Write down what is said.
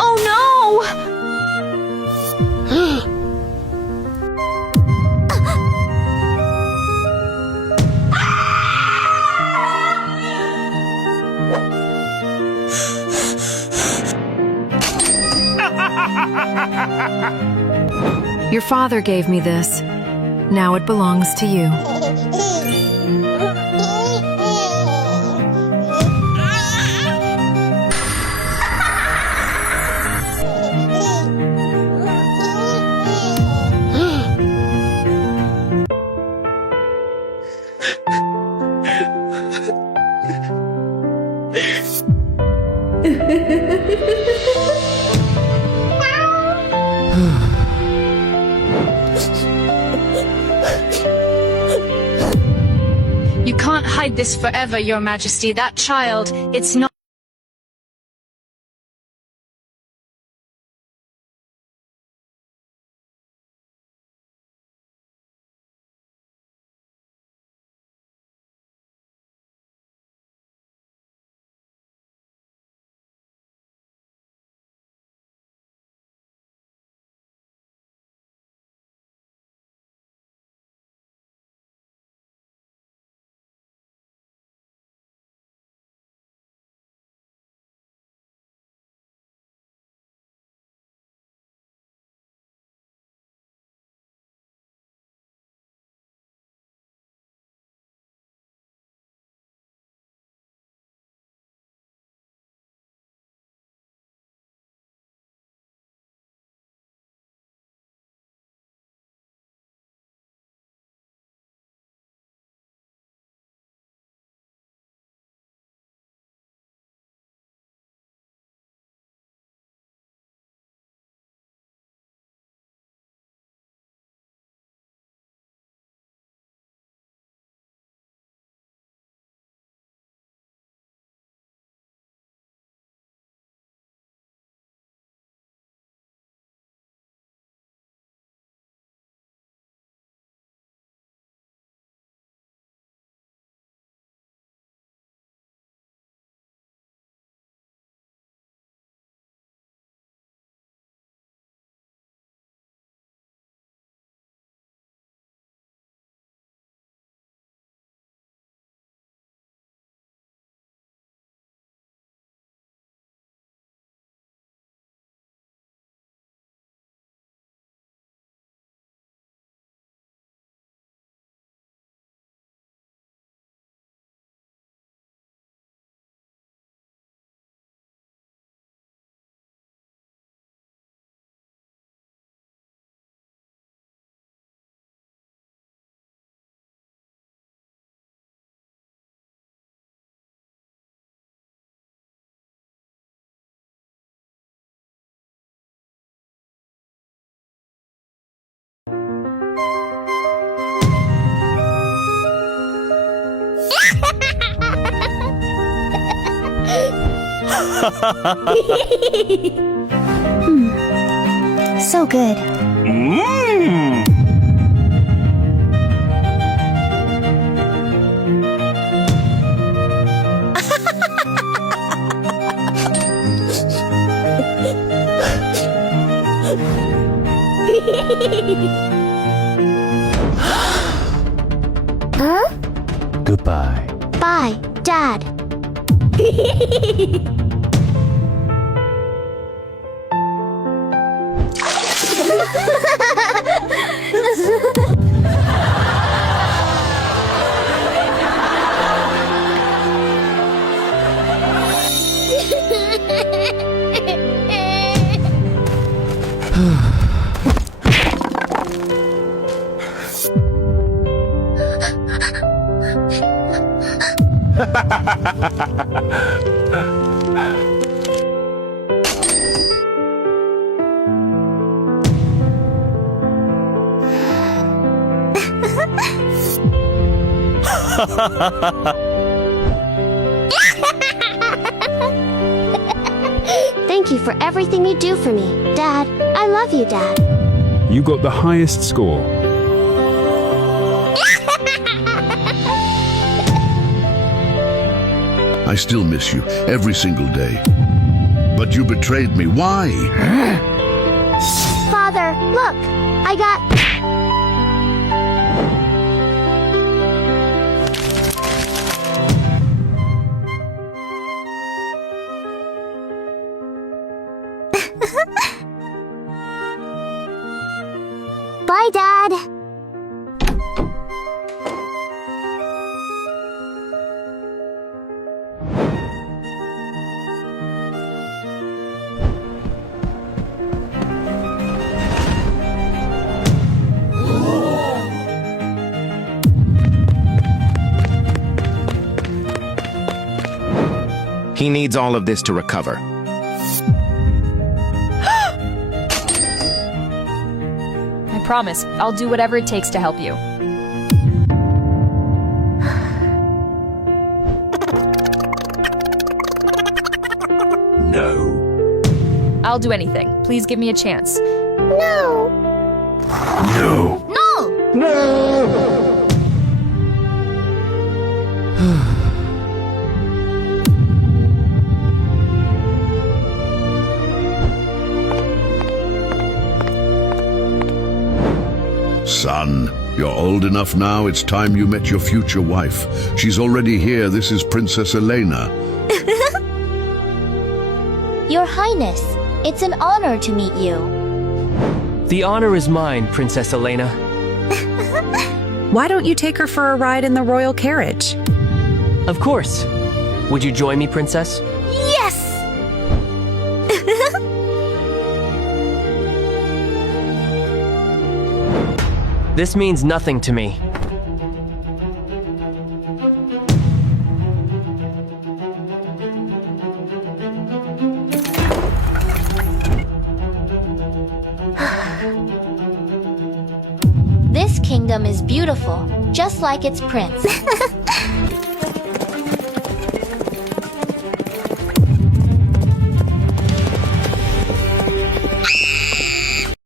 Oh no! Your father gave me this. Now it belongs to you. You can't hide this forever, Your Majesty. That child, it's not. So good. Huh? Goodbye. Bye, Dad. Thank you for everything you do for me, Dad. I love you, Dad. You got the highest score. I still miss you every single day. But you betrayed me. Why? Father, look! I got... Bye, Dad! He needs all of this to recover. I promise, I'll do whatever it takes to help you. No. I'll do anything. Please give me a chance. No! No. No! Son, you're old enough now. It's time you met your future wife. She's already here. This is Princess Elena. Your Highness, it's an honor to meet you. The honor is mine, Princess Elena. Why don't you take her for a ride in the royal carriage? Of course. Would you join me, Princess? Yes! This means nothing to me. This kingdom is beautiful, just like its prince.